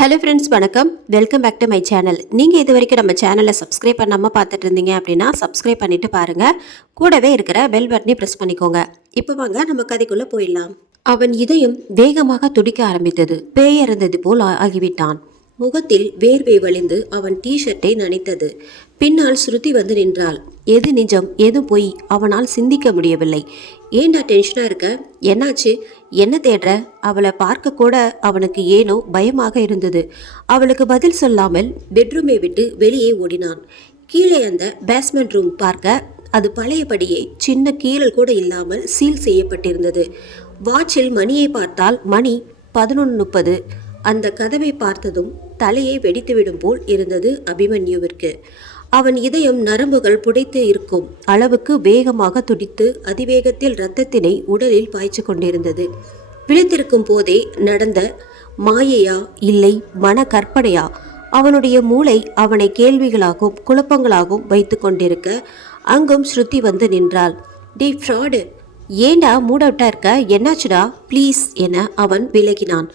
Hello friends வணக்கம். Welcome back to my channel நீங்கள் இது வரைக்கும் நம்ம சேனலை சப்ஸ்கிரைப் பண்ணாமல் பார்த்துட்டு இருந்தீங்க அப்படின்னா சப்ஸ்கிரைப் பண்ணிவிட்டு பாருங்கள் கூடவே இருக்கிற பெல் பட்டனை ப்ரெஸ் பண்ணிக்கோங்க. இப்போ வாங்க நம்ம கதைக்குள்ளே போயிடலாம். அவன் இதயம் வேகமாக துடிக்க ஆரம்பித்தது. பேயறந்தது போல் ஆகிவிட்டான். முகத்தில் வேர்வை வழிந்து அவன் டீ-ஷர்ட்டை நனைத்தது. பின்னால் ஸ்ருதி வந்து நின்றாள். எது நிஜம்? எது பொய்? அவனால் சிந்திக்க முடியவில்லை. ஏண்டா டென்ஷனாக இருக்க? என்னாச்சு? என்ன தேடுற? அவளை பார்க்க கூட அவனுக்கு ஏனோ பயமாக இருந்தது. அவளுக்கு பதில் சொல்லாமல் பெட்ரூமை விட்டு வெளியே ஓடினான். கீழே அந்த பேஸ்மெண்ட் ரூம் பார்க்க அது பழையபடியே சின்ன கீறல் கூட இல்லாமல் சீல் செய்யப்பட்டிருந்தது. வாட்சில் மணியை பார்த்தால் மணி பதினொன்று முப்பது. அந்த கதவை பார்த்ததும் தலையை வெடித்துவிடும் போல் இருந்தது அபிமன்யுவிற்கு. அவன் இதயம் நரம்புகள் புடைத்து இருக்கும். அளவுக்கு வேகமாக துடித்து அதிவேகத்தில் இரத்தத்தினை உடலில் பாய்ச்சி கொண்டிருந்தது. விழித்திருக்கும் போதே நடந்த மாயையா இல்லை மன கற்பனையா அவனுடைய மூளை அவனை கேள்விகளாகவும் குழப்பங்களாகவும் வைத்து கொண்டிருக்க அங்கும் ஸ்ருதி வந்து நின்றாள். டே ஃப்ராடு ஏண்டா மூட் அவுட்டா இருக்க? என்னாச்சுடா? ப்ளீஸ் என அவன் விலகினான்.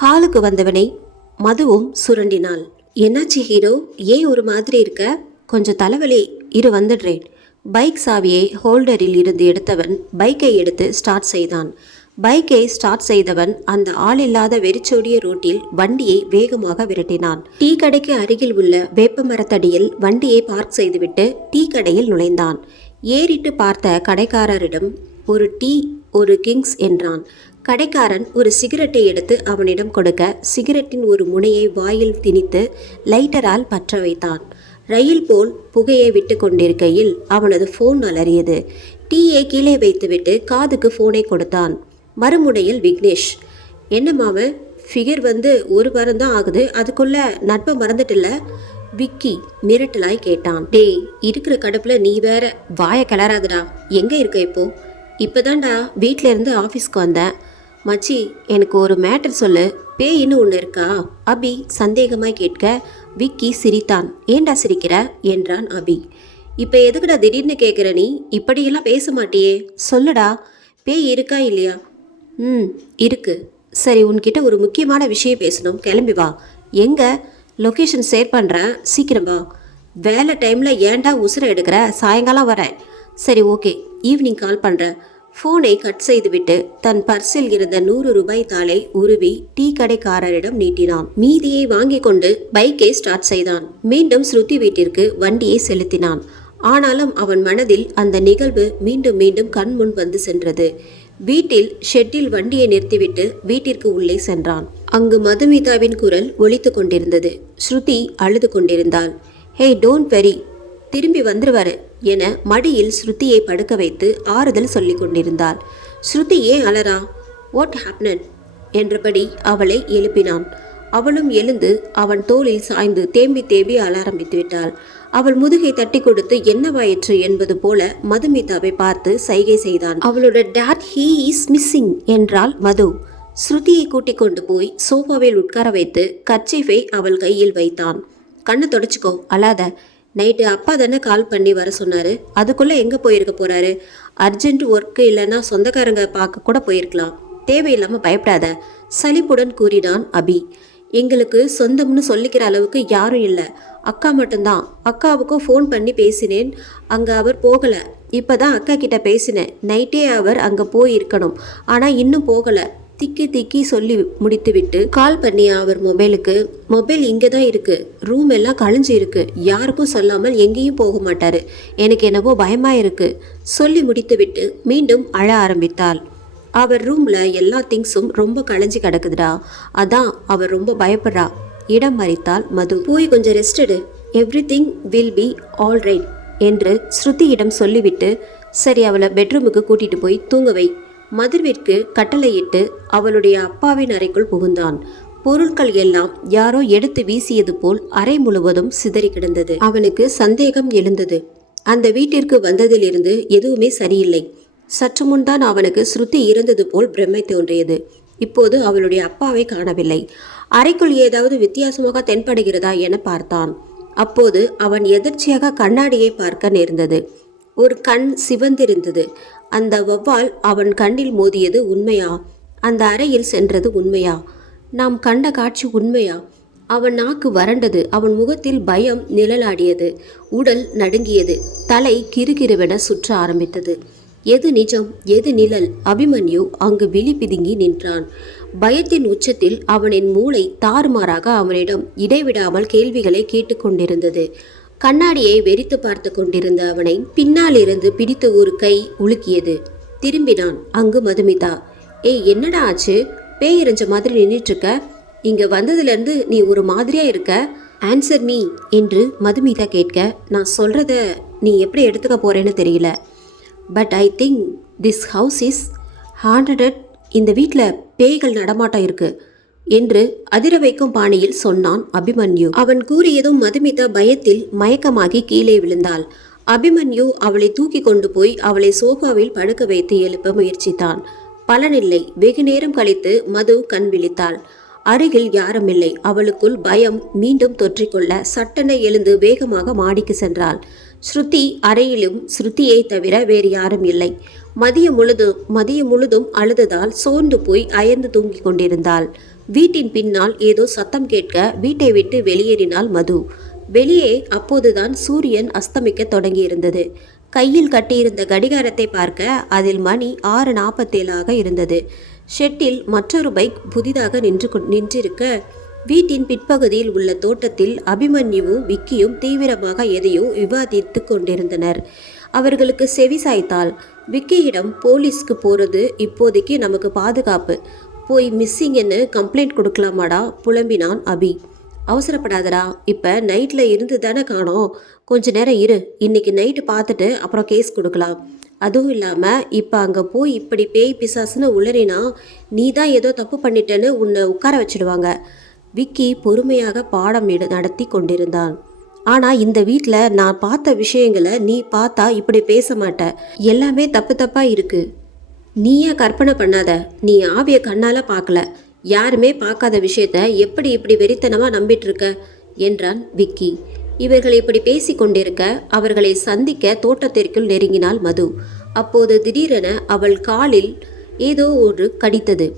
ஹாலுக்கு வந்தவனை மதுவும் சுரண்டினாள். என்னாச்சு ஹீரோ? ஏன் ஒரு மாதிரி இருக்க? கொஞ்சம் தலைவலி இரு வந்துடுறேன். பைக் சாவியை ஹோல்டரில் இருந்து எடுத்தவன் பைக்கை எடுத்து ஸ்டார்ட் செய்தான். பைக்கை ஸ்டார்ட் செய்தவன் அந்த ஆள் இல்லாத வெறிச்சோடிய ரோட்டில் வண்டியை வேகமாக விரட்டினான். டீ கடைக்கு அருகில் உள்ள வேப்ப மரத்தடியில் வண்டியை பார்க் செய்துவிட்டு டீ கடையில் நுழைந்தான். ஏறிட்டு பார்த்த கடைக்காரரிடம் ஒரு டீ ஒரு கிங்ஸ் என்றான். கடைக்காரன் ஒரு சிகரெட்டை எடுத்து அவனிடம் கொடுக்க சிகரெட்டின் ஒரு முனையை வாயில் திணித்து லைட்டரால் பற்ற வைத்தான். ரயில் போல் புகையை விட்டு கொண்டிருக்கையில் அவனது ஃபோன் அலறியது. டீயை கீழே வைத்துவிட்டு காதுக்கு ஃபோனை கொடுத்தான். மறுமுனையில் விக்னேஷ் என்ன மாமன் ஃபிகர் வந்து ஒரு வாரம் தான் ஆகுது அதுக்குள்ள நட்பை மறந்துட்டுல விக்கி மிரட்டலாய் கேட்டான். டேய் இருக்கிற கடுப்பில் நீ வேற வாயை கிளறாதடா. எங்க இருக்க இப்போ? இப்போதான்டா வீட்ல இருந்து ஆஃபீஸ்க்கு வந்தேன். மச்சி எனக்கு ஒரு மேட்டர் சொல்லு. பேயின்னு ஒன்று இருக்கா? அபி சந்தேகமாய் கேட்க விக்கி சிரித்தான். ஏண்டா சிரிக்கிற? என்றான் அபி. இப்போ எதுக்குடா திடீர்னு கேட்குற நீ? இப்படியெல்லாம் பேச மாட்டியே. சொல்லுடா பேய் இருக்கா இல்லையா? ம் இருக்கு. சரி உன்கிட்ட ஒரு முக்கியமான விஷயம் பேசணும். கிளம்பி வா. எங்கே? லொக்கேஷன் ஷேர் பண்ணுறேன் சீக்கிரம் வா. வேலை டைமில் ஏன்டா உசுரை எடுக்கிற? சாயங்காலம் வரேன். சரி ஓகே. ஈவினிங் கால் பண்ணுறேன் ஃபோனை கட் செய்துவிட்டு தன் பர்சில் இருந்த நூறு ரூபாய் தாளை உருவி டீ கடைக்காரரிடம் நீட்டினான். மீதியை வாங்கிக் கொண்டு பைக்கை ஸ்டார்ட் செய்தான். மீண்டும் ஸ்ருதி வீட்டிற்கு வண்டியை செலுத்தினான். ஆனாலும் அவன் மனதில் அந்த நிகழ்வு மீண்டும் மீண்டும் கண் முன் வந்து சென்றது. வீட்டில் ஷெட்டில் வண்டியை நிறுத்திவிட்டு வீட்டிற்கு உள்ளே சென்றான். அங்கு மதுமிதாவின் குரல் ஒழித்து கொண்டிருந்தது. ஸ்ருதி அழுது கொண்டிருந்தாள். Hey don't worry. திரும்பி வந்துருவாரு என மடியில் ஸ்ருதியை படுக்க வைத்து ஆறுதல் சொல்லிக் கொண்டிருந்தாள். ஸ்ருதி ஏன் அலறா? வாட் ஹாப்னன் என்றபடி அவளை எழுப்பினான். அவளும் எழுந்து அவன் தோளில் சாய்ந்து தேம்பி தேம்பி அழ ஆரம்பித்து விட்டாள். அவள் முதுகை தட்டி கொடுத்து என்னவாயிற்று என்பது போல மதுமிதாவை பார்த்து சைகை செய்தான். அவளோட டேட் ஹீ இஸ் மிஸ்ஸிங் என்றாள் மது. ஸ்ருதியை கூட்டிக் கொண்டு போய் சோஃபாவில் உட்கார வைத்து கர்ச்சீஃபை அவள் கையில் வைத்தான். கண்ணை தொடச்சிக்கோ அழாத. நைட்டு அப்பா தானே கால் பண்ணி வர சொன்னாரு. அதுக்குள்ளே எங்கே போயிருக்க போறாரு? அர்ஜென்ட் ஒர்க்கு இல்லைன்னா சொந்தக்காரங்க பார்க்க கூட போயிருக்கலாம். தேவையில்லாமல் பயப்படாத. சலிப்புடன் கூறினான் அபி. எங்களுக்கு சொந்தம்னு சொல்லிக்கிற அளவுக்கு யாரும் இல்லை. அக்கா மட்டும்தான். அக்காவுக்கும் ஃபோன் பண்ணி பேசினேன். அங்கே அவர் போகலை. இப்போ தான் அக்கா கிட்ட பேசினேன். நைட்டே அவர் அங்கே போயிருக்கணும். ஆனால் இன்னும் போகலை. திக்கி திக்கி சொல்லி முடித்துவிட்டு கால் பண்ணி அவர் மொபைலுக்கு மொபைல் இங்கே தான் இருக்குது ரூம் எல்லாம் கழிஞ்சு இருக்கு. யாருக்கும் சொல்லாமல் எங்கேயும் போக மாட்டார். எனக்கு என்னவோ பயமாக இருக்குது சொல்லி முடித்துவிட்டு மீண்டும் அழ ஆரம்பித்தாள். அவர் ரூமில் எல்லா திங்ஸும் ரொம்ப களைஞ்சு கிடக்குதுடா. அதான் அவர் ரொம்ப பயப்படுறா. இடம் மறித்தால் மது. போய் கொஞ்சம் ரெஸ்ட் எடு. Everything will be all right என்று ஸ்ருதியிடம் சொல்லிவிட்டு சரி அவளை பெட்ரூமுக்கு கூட்டிகிட்டு போய் தூங்க வை. மதுர்விற்கு கட்டளையிட்டு அவளுடைய அப்பாவின் அறைக்குள் புகுந்தான். பொருட்கள் எல்லாம் யாரோ எடுத்து வீசியது போல் அறை முழுவதும் சிதறி கிடந்தது. அவனுக்கு சந்தேகம் எழுந்தது. அந்த வீட்டிற்கு வந்ததிலிருந்து எதுவுமே சரியில்லை. சற்று முன்தான் அவனுக்கு ஸ்ருதி இருந்தது போல் பிரமை தோன்றியது. இப்போது அவளுடைய அப்பாவை காணவில்லை. அறைக்குள் ஏதாவது வித்தியாசமாக தென்படுகிறதா என பார்த்தான். அப்போது அவன் எதிர்ச்சியாக கண்ணாடியை பார்க்க நேர்ந்தது. ஒரு கண் சிவந்திருந்தது. அந்த வவ்வால் அவன் கண்ணில் மோதியது உண்மையா? அந்த அறையில் சென்றது உண்மையா? நாம் கண்ட காட்சி உண்மையா? அவன் நாக்கு வறண்டது அவன் முகத்தில் பயம் நிழலாடியது உடல் நடுங்கியது தலை கிறுகிறுவென சுற்ற ஆரம்பித்தது. எது நிஜம் எது நிழல்? அபிமன்யு அங்கு விழி பிதுங்கி நின்றான். பயத்தின் உச்சத்தில் அவனின் மூளை தாறுமாறாக அவனிடம் இடைவிடாமல் கேள்விகளை கேட்டுக்கொண்டிருந்தது. கண்ணாடியை வெறித்து பார்த்து கொண்டிருந்த அவனை பின்னால் இருந்து பிடித்து ஒரு கை உலுக்கியது. திரும்பினான். அங்கு மதுமிதா. ஏய் என்னடா ஆச்சு? பேய் எறிஞ்ச மாதிரி நின்றுட்டு இருக்க இங்க வந்ததுலேருந்து நீ ஒரு மாதிரியா இருக்க. ஆன்சர் மீ என்று மதுமிதா கேட்க நான் சொல்றத நீ எப்படி எடுத்துக்க போறேன்னு தெரியல. But I think this house is haunted இந்த வீட்டில் பேய்கள் நடமாட்டம் இருக்குது என்று அதிர வைக்கும் பாணியில் சொன்னான் அபிமன்யு. அவன் கூறியதும் மதுமிதா பயத்தில் மயக்கமாகி கீழே விழுந்தாள். அபிமன்யு அவளை தூக்கி கொண்டு போய் அவளை சோஃபாவில் படுக்க வைத்து எழுப்ப முயற்சித்தான். பலனில்லை. வெகு நேரம் கழித்து மது கண் விழித்தாள். அருகில் யாருமில்லை. அவளுக்குள் பயம் மீண்டும் தொற்றிக்கொள்ள சட்டென எழுந்து வேகமாக மாடிக்கு சென்றாள். ஸ்ருதி அறையிலும் ஸ்ருதியை தவிர வேறு யாரும் இல்லை. மதியம் முழுதும் மதியம் முழுதும் அழுததால் சோர்ந்து போய் அயர்ந்து தூங்கிக் கொண்டிருந்தாள். வீட்டின் பின்னால் ஏதோ சத்தம் கேட்க வீட்டை விட்டு வெளியேறினாள் மது. வெளியே அப்போதுதான் சூரியன் அஸ்தமிக்க தொடங்கியிருந்தது. கையில் கட்டியிருந்த கடிகாரத்தை பார்க்க அதில் மணி ஆறு நாற்பத்தேழாக இருந்தது. ஷெட்டில் மற்றொரு பைக் புதிதாக நின்று கொ- நின்றிருக்க வீட்டின் பிற்பகுதியில் உள்ள தோட்டத்தில் அபிமன்யுவும் விக்கியும் தீவிரமாக எதையோ விவாதித்து கொண்டிருந்தனர். அவர்களுக்கு செவி சாய்த்தாள். விக்கியிடம் போலீஸ்க்கு போகிறது இப்போதைக்கு நமக்கு பாதுகாப்பு. போய் மிஸ்ஸிங்னு கம்ப்ளைண்ட் கொடுக்கலாமாடா? புலம்பினான் அபி. அவசரப்படாதடா. இப்போ நைட்டில் இருந்து தானே காணோம். கொஞ்ச நேரம் இரு. இன்னைக்கு நைட்டு பார்த்துட்டு அப்புறம் கேஸ் கொடுக்கலாம். அதுவும் இல்லாமல் இப்போ அங்கே போய் இப்படி பேய் பிசாசுன்னு உளறினா நீ தான் ஏதோ தப்பு பண்ணிட்டேன்னு உன்னை உட்கார வச்சிடுவாங்க. விக்கி பொறுமையாக பாடம் எடு- நடத்தி கொண்டிருந்தான் ஆனால் இந்த வீட்டில் நான் பார்த்த விஷயங்களை நீ பார்த்தா இப்படி பேச மாட்ட. எல்லாமே தப்பு தப்பாக இருக்குது நீயே கற்பனை பண்ணாத. நீ ஆவிய கண்ணால பார்க்கல. யாருமே பார்க்காத விஷயத்த எப்படி இப்படி வெறித்தனமா நம்பிட்டு இருக்க என்றான் விக்கி. இவர்கள் இப்படி பேசி கொண்டிருக்க அவர்களை சந்திக்க தோட்டத்திற்குள் நெருங்கினாள் மது. அப்போது திடீரென அவள் காலில் ஏதோ ஒரு கடித்தது.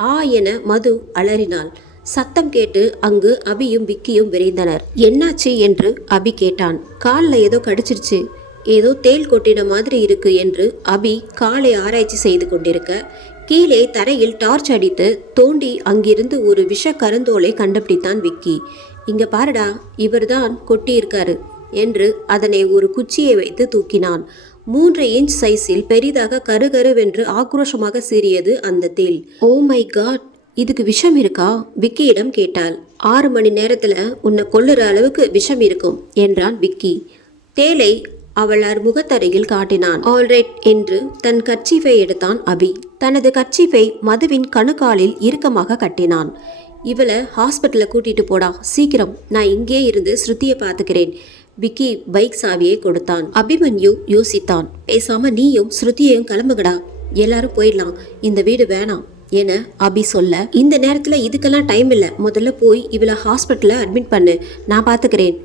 ஆ என மது அலறினாள். சத்தம் கேட்டு அங்கு அபியும் விக்கியும் விரைந்தனர். என்னாச்சு? என்று அபி கேட்டான். காலில் ஏதோ கடிச்சிருச்சு. ஏதோ தேள் கொட்டின மாதிரி இருக்கு என்று அபி காலை ஆராய்ச்சி செய்து கொண்டிருக்க கீழே தரையில் டார்ச் அடித்து தோண்டி அங்கிருந்து ஒரு விஷ கருந்தோலை கண்டுபிடித்தான் விக்கி. இங்க பாருடா இவர்தான் கொட்டியிருக்காரு என்று அதனை ஒரு குச்சியை வைத்து தூக்கினான். மூன்று இன்ச் சைஸில் பெரிதாக கருகருவென்று ஆக்ரோஷமாக சீறியது அந்த தேள். ஓ மை காட் இதுக்கு விஷம் இருக்கா? விக்கியிடம் கேட்டாள். ஆறு மணி நேரத்தில் உன்னை கொல்லுற அளவுக்கு விஷம் இருக்கும் என்றான் விக்கி. தேலை அவள் முகத்தருகில் காட்டினான். ஆல்ரைட் என்று தன் கர்ச்சீஃபை எடுத்தான் அபி. தனது கர்ச்சீஃபை மதுவின் கணுக்காலில் இறுக்கமாக கட்டினான். இவளை ஹாஸ்பிட்டலில் கூட்டிட்டு போடா. சீக்கிரம். நான் இங்கே இருந்து ஸ்ருதியை பார்த்துக்கிறேன். விக்கி பைக் சாவியை கொடுத்தான். அபிமன்யு யோசித்தான். பேசாம நீயும் ஸ்ருதியையும் கிளம்புகடா எல்லாரும் போயிடலாம். இந்த வீடு வேணாம் என அபி சொல்ல இந்த நேரத்துல இதுக்கெல்லாம் டைம் இல்லை. முதல்ல போய் இவளை ஹாஸ்பிட்டலில் அட்மிட் பண்ணு. நான் பார்த்துக்கிறேன்.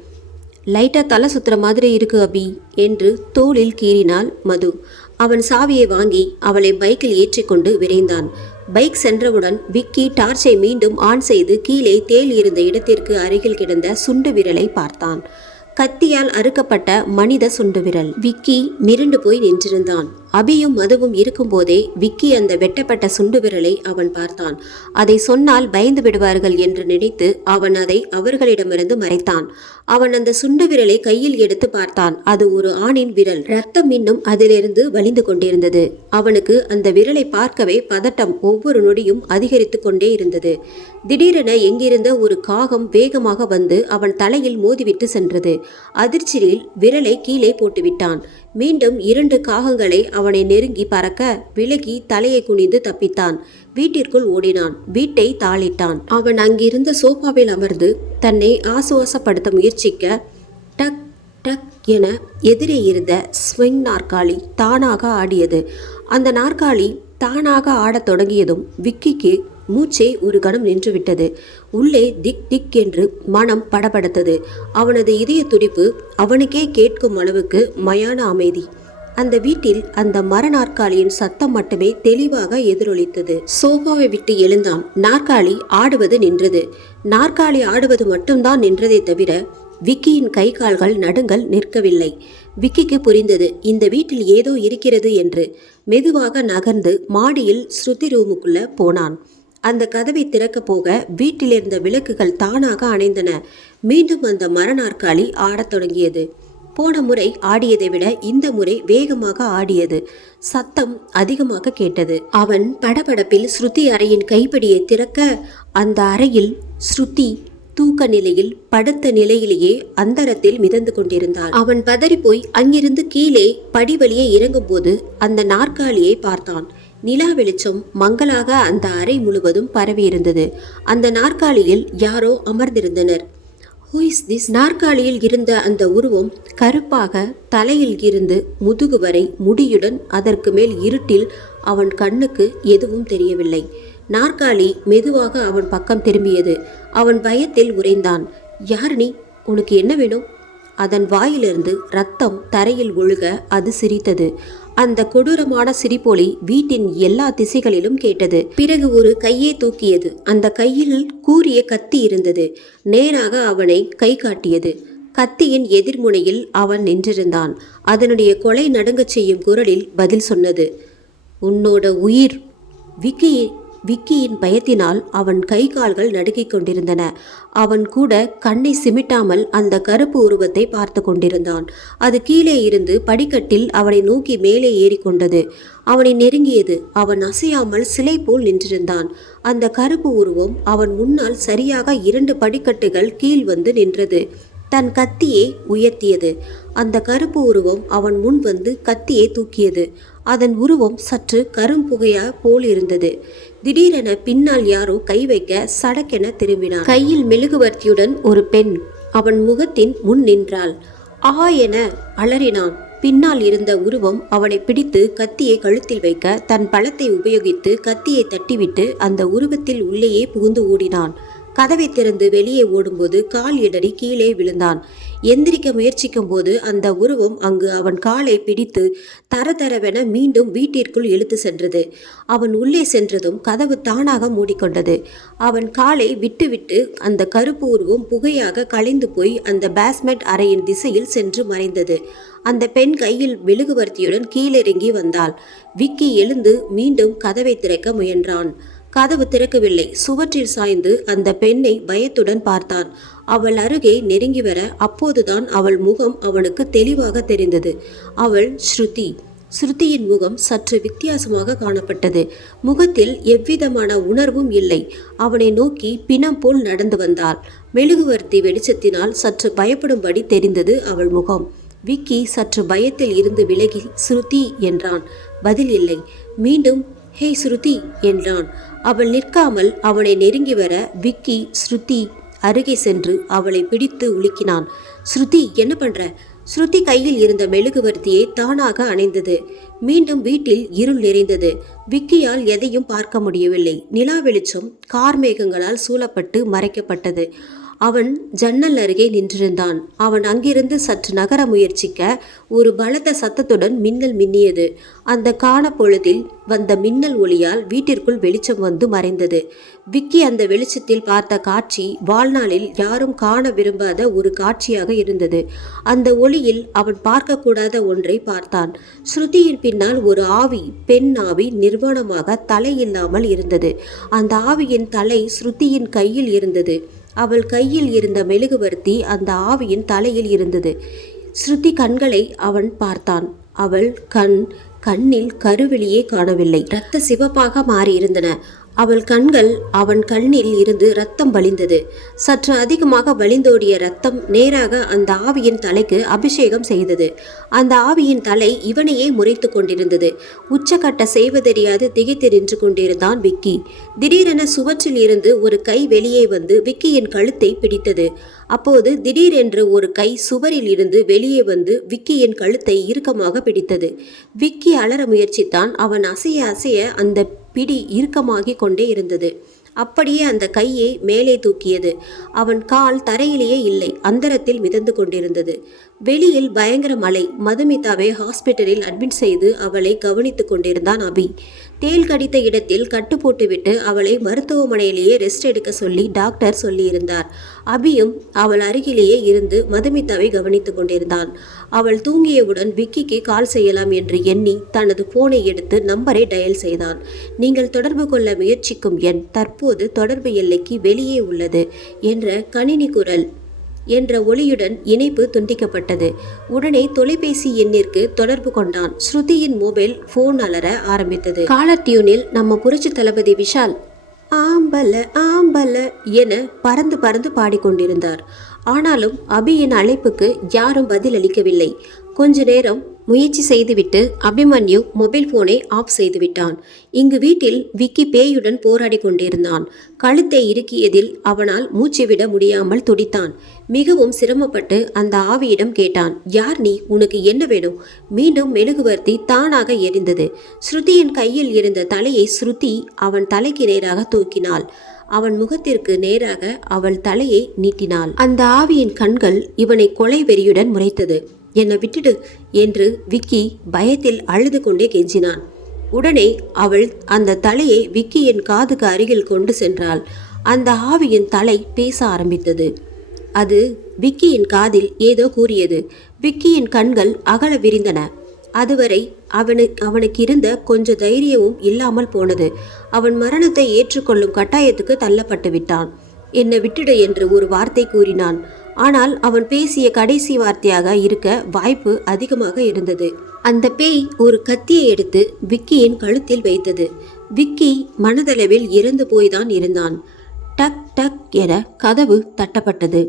லைட்டாக தலை சுத்துற மாதிரி இருக்கு அபி என்று தோளில் கீறினாள் மது. அவன் சாவியை வாங்கி அவளை பைக்கில் ஏற்றிக்கொண்டு விரைந்தான். பைக் சென்றவுடன் விக்கி டார்ச்சை மீண்டும் ஆன் செய்து கீழே தேல் இருந்த இடத்திற்கு அருகில் கிடந்த சுண்டு விரலை பார்த்தான். கத்தியால் அறுக்கப்பட்ட மனித சுண்டு விரல். விக்கி மிரண்டு போய் நின்றிருந்தான். அபியும் மதுவும் இருக்கும்போதே விக்கி அந்த வெட்டப்பட்ட சுண்டு விரலை அவன் பார்த்தான். அதை சொன்னால் பயந்து விடுவார்கள் என்று நினைத்து அவன் அதை அவர்களிடமிருந்து மறைத்தான். அவன் அந்த சுண்டு விரலை கையில் எடுத்து பார்த்தான். அது ஒரு ஆணின் விரல். ரத்தம் இன்னும் அதிலிருந்து வலிந்து கொண்டிருந்தது. அவனுக்கு அந்த விரலை பார்க்கவே பதட்டம் ஒவ்வொரு நொடியும் அதிகரித்து கொண்டே இருந்தது. திடீரென எங்கிருந்த ஒரு காகம் வேகமாக வந்து அவன் தலையில் மோதிவிட்டு சென்றது. அதிர்ச்சியில் விரலை கீழே போட்டுவிட்டான். மீண்டும் இரண்டு காகங்களை அவனை நெருங்கி பறக்க விலகி தலையை குனிந்து தப்பித்தான். வீட்டிற்குள் ஓடினான். வீட்டை தாளிட்டான். அவன் அங்கிருந்த சோஃபாவில் அமர்ந்து தன்னை ஆசுவாசப்படுத்த முயற்சிக்க டக் டக் என எதிரே இருந்த ஸ்விங் நாற்காலி தானாக ஆடியது. அந்த நாற்காலி தானாக ஆடத் தொடங்கியதும் விக்கிக்கு மூச்சே ஒரு கணம் நின்றுவிட்டது. உள்ளே திக் திக் என்று மனம் படபடத்தது. அவனது இதய துடிப்பு அவனுக்கே கேட்கும் அளவுக்கு மயான அமைதி. அந்த வீட்டில் அந்த மர நாற்காலியின் சத்தம் மட்டுமே தெளிவாக எதிரொலித்தது. சோஃபாவை விட்டு எழுந்தான். நாற்காலி ஆடுவது நின்றது. நாற்காலி ஆடுவது மட்டும்தான் நின்றதே தவிர விக்கியின் கை கால்கள் நடுங்கள் நிற்கவில்லை. விக்கிக்கு புரிந்தது இந்த வீட்டில் ஏதோ இருக்கிறது என்று. மெதுவாக நகர்ந்து மாடியில் ஸ்ருதி ரூமுக்குள்ள போனான். அந்த கதவை திறக்கப் போக வீட்டிலிருந்த விளக்குகள் தானாக அணைந்தன. மீண்டும் அந்த மரநாற்காலி ஆடத் தொடங்கியது. போன முறை ஆடியதை விட இந்த முறை வேகமாக ஆடியது. சத்தம் அதிகமாக கேட்டது. அவன் படபடப்பில் ஸ்ருதி அறையின் கைப்படியை திறக்க அந்த அறையில் ஸ்ருதி தூக்க நிலையில் படுத்த நிலையிலேயே அந்தரத்தில் மிதந்து கொண்டிருந்தான். அவன் பதறிப்போய் அங்கிருந்து கீழே படி வழியே இறங்கும்போது அந்த நாற்காலியை பார்த்தான். நிலா வெளிச்சம் மங்கலாக அந்த அறை முழுவதும் பரவியிருந்தது. அந்த நாற்காலியில் யாரோ அமர்ந்திருந்தனர். ஹூ இஸ் திஸ் நாற்காலியில் இருந்த அந்த உருவம் கருப்பாக தலையில் இருந்து முதுகு வரை முடியுடன் அதற்கு மேல் இருட்டில் அவன் கண்ணுக்கு எதுவும் தெரியவில்லை. நாற்காலி மெதுவாக அவன் பக்கம் திரும்பியது. அவன் பயத்தில் உறைந்தான். யார் நீ? உனக்கு என்ன வேணும்? அதன் வாயிலிருந்து ரத்தம் தரையில் ஒழுக அது சிரித்தது. அந்த கொடூரமான சிரிப்பொலி வீட்டின் எல்லா திசைகளிலும் கேட்டது. பிறகு ஒரு கையை தூக்கியது. அந்த கையில் கூறிய கத்தி இருந்தது. நேராக அவனை கை காட்டியது. கத்தியின் எதிர்முனையில் அவன் நின்றிருந்தான். அதனுடைய கொலை நடுங்கச் செய்யும் குரலில் பதில் சொன்னது. உன்னோட உயிர் விக்கி விக்கியின் பயத்தினால் அவன் கை கால்கள் நடுக்கிக் கொண்டிருந்தன. அவன் கூட கண்ணை சிமிட்டாமல் அந்த கருப்பு உருவத்தை பார்த்து கொண்டிருந்தான். அது கீழே இருந்து படிக்கட்டில் அவனை நோக்கி மேலே ஏறிக்கொண்டது அவனை நெருங்கியது அவன் அசையாமல் சிலை போல் நின்றிருந்தான். அந்த கருப்பு உருவம் அவன் முன்னால் சரியாக இரண்டு படிக்கட்டுகள் கீழ் வந்து நின்றது. தன் கத்தியை உயர்த்தியது. அந்த கருப்பு உருவம் அவன் முன் வந்து கத்தியை தூக்கியது. அதன் உருவம் சற்று கரும்புகையா போல் இருந்தது. திடீரென பின்னால் யாரோ கை வைக்க சடக்கென திரும்பினான். கையில் மெழுகுவர்த்தியுடன் ஒரு பெண் அவன் முகத்தின் முன் நின்றாள். ஆ என அலறினான். பின்னால் இருந்த உருவம் அவனை பிடித்து கத்தியை கழுத்தில் வைக்க தன் பழத்தை உபயோகித்து கத்தியை தட்டிவிட்டு அந்த உருவத்தில் உள்ளேயே புகுந்து ஓடினான். கதவை திறந்து வெளியே ஓடும்போது கால் இடறி கீழே விழுந்தான். எந்திரிக்க முயற்சிக்கும் போது அந்த உருவம் அங்கு அவன் காலை பிடித்து தரதரவென மீண்டும் வீட்டிற்குள் இழுத்து சென்றது. அவன் உள்ளே சென்றதும் கதவு தானாக மூடிக்கொண்டது. அவன் காலை விட்டுவிட்டு அந்த கருப்பு உருவம் புகையாக கலைந்து போய் அந்த பேஸ்மெண்ட் அறையின் திசையில் சென்று மறைந்தது. அந்த பெண் கையில் மெழுகுவர்த்தியுடன் கீழிறங்கி வந்தாள். விக்கி எழுந்து மீண்டும் கதவை திறக்க முயன்றான். கதவு திறக்கவில்லை. சுவற்றில் சாய்ந்து அந்த பெண்ணை பயத்துடன் பார்த்தான். அவள் அருகே நெருங்கி வர அப்போதுதான் அவள் முகம் அவனுக்கு தெளிவாக தெரிந்தது. அவள் ஸ்ருதி. ஸ்ருதியின் முகம் சற்று வித்தியாசமாக காணப்பட்டது. முகத்தில் எவ்விதமான உணர்வும் இல்லை. அவனை நோக்கி பிணம் போல் நடந்து வந்தாள். மெழுகுவர்த்தி வெளிச்சத்தினால் சற்று பயப்படும்படி தெரிந்தது அவள் முகம். விக்கி சற்று பயத்தில் இருந்து விலகி ஸ்ருதி என்றான். பதில் இல்லை. மீண்டும் ஹே ஸ்ருதி என்றான். அவள் நிற்காமல் அவனை நெருங்கி வர விக்கி ஸ்ருதி அருகே சென்று அவளை பிடித்து உலுக்கினான். ஸ்ருதி என்ன பண்ற? ஸ்ருதி கையில் இருந்த மெழுகுவர்த்தியை தானாக அணைந்தது. மீண்டும் வீட்டில் இருள் நிறைந்தது. விக்கியால் எதையும் பார்க்க முடியவில்லை. நிலா வெளிச்சம் கார் மேகங்களால் சூழப்பட்டு மறைக்கப்பட்டது. அவன் ஜன்னல் அருகே நின்றிருந்தான். அவன் அங்கிருந்து சற்று நகர முயற்சிக்க ஒரு பலத்த சத்தத்துடன் மின்னல் மின்னியது. அந்த காண பொழுதில் வந்த மின்னல் ஒளியால் வீட்டிற்குள் வெளிச்சம் வந்து மறைந்தது. விக்கி அந்த வெளிச்சத்தில் பார்த்த காட்சி வாழ்நாளில் யாரும் காண விரும்பாத ஒரு காட்சியாக இருந்தது. அந்த ஒளியில் அவன் பார்க்கக்கூடாத ஒன்றை பார்த்தான். ஸ்ருதியின் பின்னால் ஒரு ஆவி பெண் ஆவி நிர்வாணமாக தலை இல்லாமல் இருந்தது. அந்த ஆவியின் தலை ஸ்ருதியின் கையில் இருந்தது. அவள் கையில் இருந்த மெழுகுவர்த்தி அந்த ஆவியின் தலையில் இருந்தது. ஸ்ருதி கண்களை அவன் பார்த்தான். அவள் கண் கண்ணில் கருவெளியே காணவில்லை. இரத்த சிவப்பாக மாறியிருந்தன. அவள் கண்கள் அவன் கண்ணில் இருந்து ரத்தம் வழிந்தது. சற்று அதிகமாக வழிந்தோடிய ரத்தம் நேராக அந்த ஆவியின் தலைக்கு அபிஷேகம் செய்தது. அந்த ஆவியின் தலை இவனையே முறைத்து கொண்டிருந்தது. உச்சக்கட்ட செய்வதறியாது திகைத்து நின்று கொண்டிருந்தான் விக்கி. திடீரென சுவற்றில் இருந்து ஒரு கை வெளியே வந்து விக்கியின் கழுத்தை பிடித்தது. அப்போது திடீரென்று ஒரு கை சுவரில் இருந்து வெளியே வந்து விக்கியின் கழுத்தை இறுக்கமாக பிடித்தது. விக்கி அலற முயற்சித்தான். அவன் அசைய அசைய அந்த பிடி இறுக்கமாகி கொண்டே இருந்தது. அப்படியே அந்த கையை மேலே தூக்கியது. அவன் கால் தரையிலேயே இல்லை அந்தரத்தில் மிதந்து கொண்டிருந்தது. வெளியில் பயங்கர மழை. மதுமிதாவை ஹாஸ்பிட்டலில் அட்மிட் செய்து அவளை கவனித்து கொண்டிருந்தான் அபி. தேள் கடித்த இடத்தில் கட்டு போட்டுவிட்டு அவளை மருத்துவமனையிலேயே ரெஸ்ட் எடுக்க சொல்லி டாக்டர் சொல்லியிருந்தார். அபியும் அவள் அருகிலேயே இருந்து மதுமிதாவை கவனித்துக் கொண்டிருந்தான். அவள் தூங்கியவுடன் விக்கிக்கு கால் செய்யலாம் என்று எண்ணி தனது போனை எடுத்து நம்பரை டயல் செய்தான். நீங்கள் தொடர்பு கொள்ள முயற்சிக்கும் எண் தற்போது தொடர்பு எல்லைக்கு வெளியே உள்ளது என்ற கணினி குரல் என்ற ஒளியுடன் இணைப்பு துண்டிக்கப்பட்டது. உடனே தொலைபேசி எண்ணிற்கு தொடர்பு கொண்டான். ஸ்ருதியின் மொபைல் போன் அலற ஆரம்பித்தது. காலர் டியூனில் நம்ம புரட்சி தளபதி விஷால் ஆம்பல ஆம்பல என பறந்து பறந்து பாடிக்கொண்டிருந்தார். ஆனாலும் அபியின் அழைப்புக்கு யாரும் பதில் அளிக்கவில்லை கொஞ்ச நேரம் முயற்சி செய்துவிட்டு அபிமன்யு மொபைல் போனை ஆஃப் செய்துவிட்டான். இங்கு வீட்டில் விக்கி பேயுடன் போராடி கொண்டிருந்தான். கழுத்தை இறுக்கியதில் அவனால் மூச்சு விட முடியாமல் துடித்தான். மிகவும் சிரமப்பட்டு அந்த ஆவியிடம் கேட்டான் யார் நீ? உனக்கு என்ன வேணும்? மீண்டும் மெழுகுவர்த்தி தானாக எரிந்தது. ஸ்ருதியின் கையில் இருந்த தலையை ஸ்ருதி அவன் தலைக்கு நேராக தூக்கினாள். அவன் முகத்திற்கு நேராக அவள் தலையை நீட்டினாள். அந்த ஆவியின் கண்கள் இவனை கொலை வெறியுடன் முறைத்தது. என்னை விட்டுடு என்று விக்கி பயத்தில் அழுது கொண்டே கெஞ்சினான். உடனே அவள் அந்த தலையை விக்கியின் காதுக்கு அருகில் கொண்டு சென்றாள். அந்த ஆவியின் தலை பேச ஆரம்பித்தது. அது விக்கியின் காதில் ஏதோ கூறியது. விக்கியின் கண்கள் அகல விரிந்தன. அதுவரை அவனு அவனுக்கு இருந்த கொஞ்ச தைரியமும் இல்லாமல் போனது. அவன் மரணத்தை ஏற்றுக்கொள்ளும் கட்டாயத்துக்கு தள்ளப்பட்டு விட்டான். என்னை விட்டுடு என்று ஒரு வார்த்தை கூறினான். ஆனால் அவன் பேசிய கடைசி வார்த்தையாக இருக்க வாய்ப்பு அதிகமாக இருந்தது. அந்த பேய் ஒரு கத்தியை எடுத்து விக்கியின் கழுத்தில் வைத்தது. விக்கி மனதளவில் இறந்து போய்தான் இருந்தான். டக் டக் என கதவு தட்டப்பட்டது.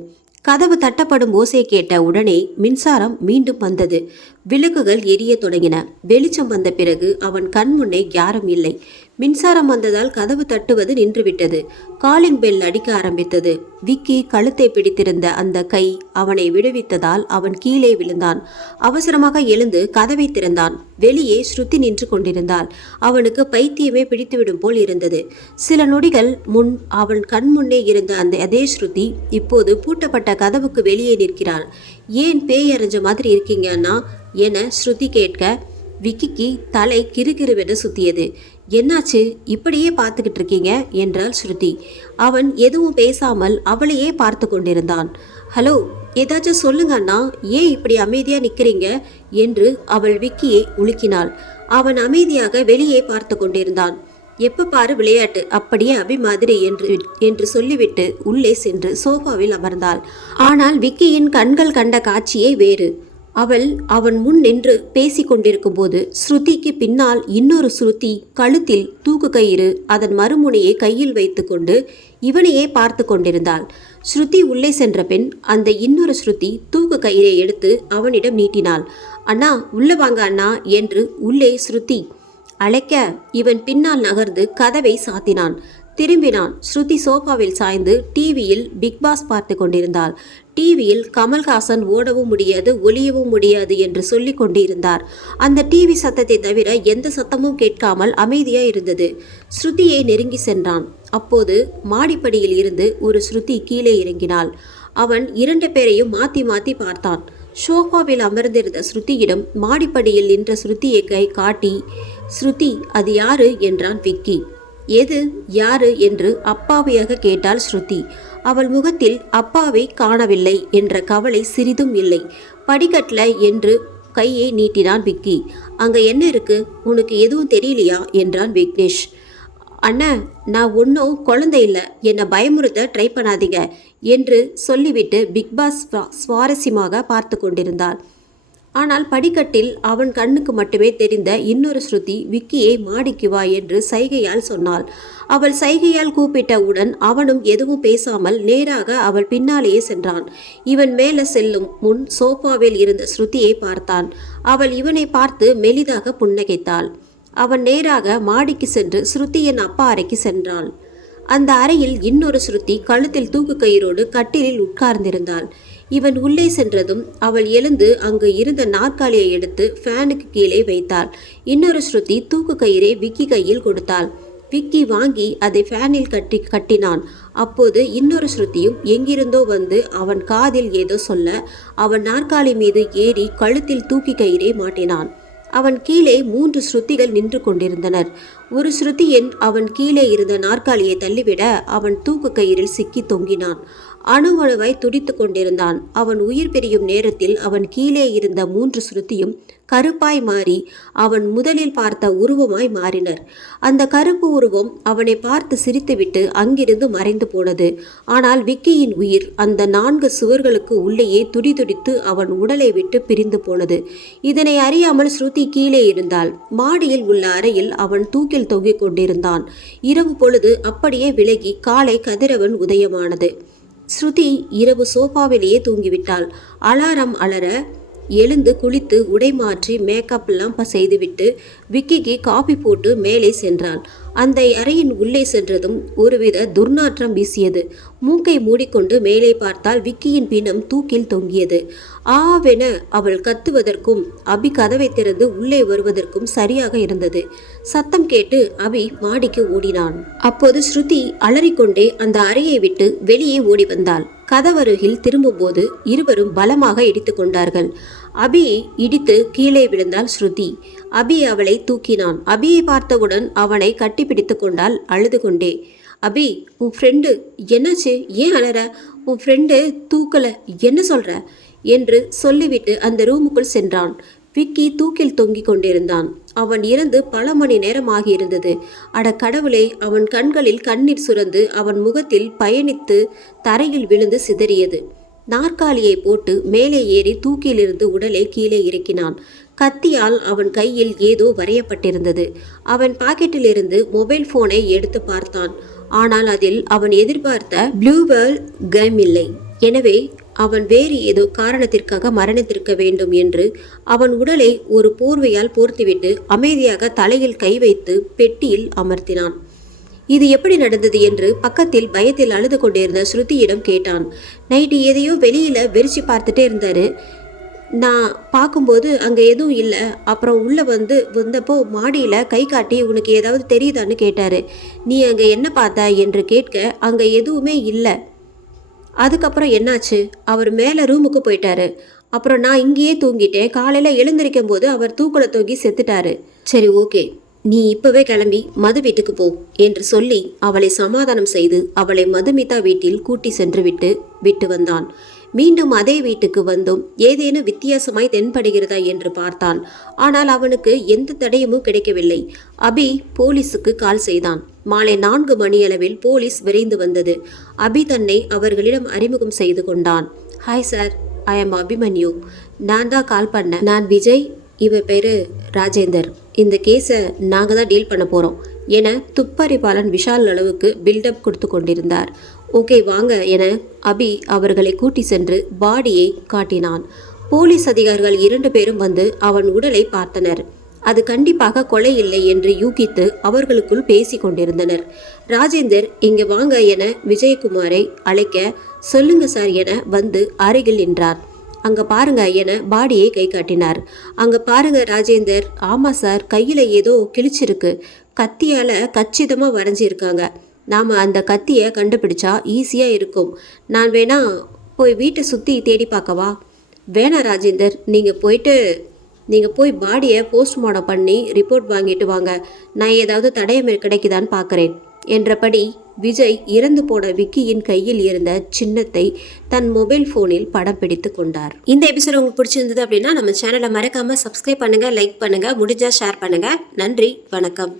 கதவு தட்டப்படும் ஓசை கேட்ட உடனே மின்சாரம் மீண்டும் வந்தது. விளக்குகள் எரிய தொடங்கின. வெளிச்சம் வந்த பிறகு அவன் கண் முன்னே யாரும் இல்லை. மின்சாரம் வந்ததால் கதவு தட்டுவது நின்றுவிட்டது. காலிங் பெல் அடிக்க ஆரம்பித்தது. விக்கி கழுத்தை பிடித்திருந்த அந்த கை அவனை விடுவித்ததால் அவன் கீழே விழுந்தான். அவசரமாக எழுந்து கதவை திறந்தான். வெளியே ஸ்ருதி நின்று கொண்டிருந்தாள். அவனுக்கு பைத்தியமே பிடித்துவிடும் போல் இருந்தது. சில நொடிகள் முன் அவன் கண் முன்னே இருந்த அந்த அதே ஸ்ருதி இப்போது பூட்டப்பட்ட கதவுக்கு வெளியே நிற்கிறாள். ஏன் பேய் அறிஞ்ச மாதிரி இருக்கீங்கன்னா என ஸ்ருதி கேட்க விக்கிக்கு தலை கிறுகிறுவென சுத்தியது. என்னாச்சு? இப்படியே பார்த்துக்கிட்டு இருக்கீங்க? என்றாள் ஸ்ருதி. அவன் எதுவும் பேசாமல் அவளையே பார்த்து கொண்டிருந்தான். ஹலோ ஏதாச்சும் சொல்லுங்க அண்ணா. ஏன் இப்படி அமைதியாக நிற்கிறீங்க என்று அவள் விக்கியை உலுக்கினாள். அவன் அமைதியாக வெளியே பார்த்து கொண்டிருந்தான். எப்போ பாரு விளையாட்டு. அப்படியே அபி மாதிரி என்று என்று சொல்லிவிட்டு உள்ளே சென்று சோஃபாவில் அமர்ந்தாள். ஆனால் விக்கியின் கண்கள் கண்ட காட்சியே வேறு. அவள் அவன் முன் நின்று பேசிக் கொண்டிருக்கும்போது ஸ்ருதிக்கு பின்னால் இன்னொரு ஸ்ருதி கழுத்தில் தூக்கு கயிறு அதன் மறுமுனையை கையில் வைத்துக்கொண்டு இவனையே பார்த்து கொண்டிருந்தாள். ஸ்ருதி உள்ளே சென்ற பின் அந்த இன்னொரு ஸ்ருதி தூக்கு கயிறை எடுத்து அவனிடம் நீட்டினாள். அண்ணா உள்ளே வாங்க அண்ணா என்று உள்ளே ஸ்ருதி அழைக்க இவன் பின்னால் நகர்ந்து கதவை சாத்தினான். திரும்பினான். ஸ்ருதி சோஃபாவில் சாய்ந்து டிவியில் பிக் பாஸ் பார்த்து கொண்டிருந்தாள். டிவியில் கமல்ஹாசன் ஓடவும் முடியாது ஒளியவும் முடியாது என்று சொல்லி கொண்டிருந்தார். அந்த டிவி சத்தத்தை தவிர எந்த சத்தமும் கேட்காமல் அமைதியா இருந்தது. ஸ்ருதியை நெருங்கி சென்றான். அப்போது மாடிப்படியில் இருந்து ஒரு ஸ்ருதி கீழே இறங்கினாள். அவன் இரண்டு பேரையும் மாத்தி மாத்தி பார்த்தான். ஷோஃபாவில் அமர்ந்திருந்த ஸ்ருதியிடம் மாடிப்படியில் நின்ற ஸ்ருதியை கை காட்டி ஸ்ருதி அது யாரு? என்றான் விக்கி. எது யாரு என்று அப்பாவியாக கேட்டாள் ஸ்ருதி. அவள் முகத்தில் அப்பாவை காணவில்லை என்ற கவலை சிறிதும் இல்லை. படிக்கட்டில் என்று கையை நீட்டினான் விக்கி. அங்கே என்ன இருக்கு? உனக்கு எதுவும் தெரியலையா? என்றான் விக்னேஷ். அண்ணா நான் ஒன்றும் குழந்தை இல்லை. என்னை பயமுறுத்த ட்ரை பண்ணாதீங்க என்று சொல்லிவிட்டு பிக் பாஸ் சுவாரஸ்யமாக பார்த்து கொண்டிருந்தாள். ஆனால் படிக்கட்டில் அவன் கண்ணுக்கு மட்டுமே தெரிந்த இன்னொரு ஸ்ருதி விக்கியை மாடிக்கு வா என்று சைகையால் சொன்னாள். அவள் சைகையால் கூப்பிட்டவுடன் அவனும் எதுவும் பேசாமல் நேராக அவள் பின்னாலேயே சென்றான். இவன் மேலே செல்லும் முன் சோஃபாவில் இருந்த ஸ்ருதியை பார்த்தான். அவள் இவனை பார்த்து மெலிதாக புன்னகைத்தாள். அவன் நேராக மாடிக்கு சென்று ஸ்ருதியின் அப்பா அறைக்கு சென்றாள். அந்த அறையில் இன்னொரு ஸ்ருதி கழுத்தில் தூக்கு கயிறோடு கட்டிலில் உட்கார்ந்திருந்தாள். இவன் உள்ளே சென்றதும் அவள் எழுந்து அங்கு இருந்த நாற்காலியை எடுத்து ஃபேனுக்கு கீழே வைத்தாள். இன்னொரு ஸ்ருதி தூக்கு கயிறை விக்கி கையில் கொடுத்தாள். விக்கி வாங்கி அதை ஃபேனில் கட்டி கட்டினான். அப்போது இன்னொரு ஸ்ருதியும் எங்கிருந்தோ வந்து அவன் காதில் ஏதோ சொல்ல அவன் நாற்காலி மீது ஏறி கழுத்தில் தூக்கி கயிறை மாட்டினான். அவன் கீழே மூன்று ஸ்ருதிகள் நின்று கொண்டிருந்தனர். ஒரு ஸ்ருதியின் அவன் கீழே இருந்த நாற்காலியை தள்ளிவிட அவன் தூக்கு கயிறில் சிக்கி தொங்கினான். அணுவணுவாய் துடித்து கொண்டிருந்தான். அவன் உயிர் பிரியும் நேரத்தில் அவன் கீழே இருந்த மூன்று ஸ்ருதியும் கருப்பாய் மாறி அவன் முதலில் பார்த்த உருவமாய் மாறினர். அந்த கருப்பு உருவம் அவனை பார்த்து சிரித்துவிட்டு அங்கிருந்து மறைந்து போனது. ஆனால் விக்கியின் உயிர் அந்த நான்கு சுவர்களுக்கு உள்ளேயே துடிதுடித்து அவன் உடலை விட்டு பிரிந்து போனது. இதனை அறியாமல் ஸ்ருதி கீழே இருந்தாள். மாடியில் உள்ள அறையில் அவன் தூக்கில் தொங்கிக் கொண்டிருந்தான். இரவு பொழுது அப்படியே விலகி காலை கதிரவன் உதயமானது. ஸ்ருதி இரவு சோஃபாவிலேயே தூங்கிவிட்டாள். அலாரம் அலற எழுந்து குளித்து உடை மாற்றி மேக்கப் எல்லாம் செய்துவிட்டு விக்கிக்கு காபி போட்டு மேலே சென்றாள். அந்த அறையின் உள்ளே சென்றதும் ஒருவித துர்நாற்றம் வீசியது. மூக்கை மூடிக்கொண்டு மேலே பார்த்தால் விக்கியின் பிணம் தூக்கில் தொங்கியது. ஆவென அவள் கத்துவதற்கும் அபி கதவை திறந்து உள்ளே வருவதற்கும் சரியாக இருந்தது. சத்தம் கேட்டு அபி மாடிக்கு ஓடினான். அப்போது ஸ்ருதி அலறிக்கொண்டே அந்த அறையை விட்டு வெளியே ஓடி வந்தாள். கதவருகில் திரும்பும்போது இருவரும் பலமாக இடித்து கொண்டார்கள். அபியை இடித்து கீழே விழுந்தாள் ஸ்ருதி. அபி அவளை தூக்கினான். அபியை பார்த்தவுடன் அவனை கட்டிப்பிடித்து கொண்டால் அழுது கொண்டே. அபி உன் ஃப்ரெண்டு என்னாச்சு? ஏன் அலற? உன் ஃப்ரெண்டு தூக்கலை. என்ன சொல்கிற என்று சொல்லிவிட்டு அந்த ரூமுக்குள் சென்றான். விக்கி தூக்கில் தொங்கிக் கொண்டிருந்தான். அவன் இறந்து பல மணி நேரம் ஆகியிருந்தது அட கடவுளே அவன் கண்களில் கண்ணீர் சுரந்து அவன் முகத்தில் பயணித்து தரையில் விழுந்து சிதறியது. நாற்காலியை போட்டு மேலே ஏறி தூக்கிலிருந்து உடலை கீழே இறக்கினான். கத்தியால் அவன் கையில் ஏதோ வரையப்பட்டிருந்தது. அவன் பாக்கெட்டிலிருந்து மொபைல் போனை எடுத்து பார்த்தான். ஆனால் அதில் அவன் எதிர்பார்த்த ப்ளூவேல் கேம் இல்லை. எனவே அவன் வேறு ஏதோ காரணத்திற்காக மரணித்திருக்க வேண்டும் என்று அவன் உடலை ஒரு போர்வையால் போர்த்திவிட்டு அமைதியாக தலையில் கை வைத்து பெட்டியில் அமர்த்தினான். இது எப்படி நடந்தது என்று பக்கத்தில் பயத்தில் அழுது கொண்டிருந்த ஸ்ருதியிடம் கேட்டான். நைட்டு எதையோ வெளியில வெறிச்சு பார்த்துட்டே இருந்தாரு. நான் பார்க்கும்போது அங்கே எதுவும் இல்லை. அப்புறம் உள்ளே வந்து வந்தப்போ மாடியில் கை காட்டி உனக்கு ஏதாவது தெரியுதான்னு கேட்டார். நீ அங்கே என்ன பார்த்த? என்று கேட்க அங்கே எதுவுமே இல்லை. அதுக்கப்புறம் என்னாச்சு? அவர் மேலே ரூமுக்கு போயிட்டாரு. அப்புறம் நான் இங்கேயே தூங்கிட்டேன். காலையில் எழுந்திருக்கும் போது அவர் தூக்கில் தூங்கி செத்துட்டாரு. சரி ஓகே. நீ இப்பவே கிளம்பி மது வீட்டுக்கு போ என்று சொல்லி அவளை சமாதானம் செய்து அவளை மதுமிதா வீட்டில் கூட்டி சென்று விட்டு விட்டு வந்தான். மீண்டும் அதே வீட்டுக்கு வந்தும் ஏதேனும் வித்தியாசமாய் தென்படுகிறதா என்று பார்த்தான். ஆனால் அவனுக்கு எந்த தடயமும் கிடைக்கவில்லை. அபி போலீஸுக்கு கால் செய்தான். மாலை நான்கு மணியளவில் போலீஸ் விரைந்து வந்தது. அபி தன்னை அவர்களிடம் அறிமுகம் செய்து கொண்டான். Hi sir I am Abhimanyu. நான் தான் கால் பண்ணேன் நான் விஜய் இவ பேரு ராஜேந்தர். இந்த கேஸை நாங்கள் தான் டீல் பண்ண போகிறோம் என துப்பறிவாளன் விஷால் அளவுக்கு பில்டப் கொடுத்து கொண்டிருந்தார். ஓகே வாங்க என அபி அவர்களை கூட்டி சென்று பாடியை காட்டினான். போலீஸ் அதிகாரிகள் இரண்டு பேரும் வந்து அவன் உடலை பார்த்தனர். அது கண்டிப்பாக கொலை இல்லை என்று யூகித்து அவர்களுக்குள் பேசிக் கொண்டிருந்தனர். ராஜேந்தர் இங்கு வாங்க என விஜயகுமாரை அழைக்க சொல்லுங்க சார் என வந்து அருகில் நின்றார். அங்க பாருங்க என பாடியை கை காட்டினார். அங்க பாருங்க ராஜேந்தர். ஆமா சார் கையில ஏதோ கிழிச்சிருக்கு. கத்தியால கச்சிதமா வரைஞ்சிருக்காங்க. நாம் அந்த கத்தியை கண்டுபிடிச்சா ஈஸியாக இருக்கும். நான் வேணா போய் வீட்டை சுற்றி தேடி பார்க்கவா? வேணா ராஜேந்தர் நீங்கள் போயிட்டு நீங்கள் போய் பாடியை போஸ்ட்மார்ட்டம் பண்ணி ரிப்போர்ட் வாங்கிட்டு வாங்க. நான் ஏதாவது தடயம் கிடைக்குதான்னு பார்க்குறேன். என்றபடி விஜய் இறந்து போன விக்கியின் கையில் இருந்த சின்னத்தை தன் மொபைல் ஃபோனில் படம் பிடித்து கொண்டார். இந்த எபிசோட் உங்களுக்கு பிடிச்சிருந்தது அப்படின்னா நம்ம சேனலை மறக்காமல் சப்ஸ்கிரைப் பண்ணுங்கள் லைக் பண்ணுங்கள் முடிஞ்சால் ஷேர் பண்ணுங்கள் நன்றி வணக்கம்.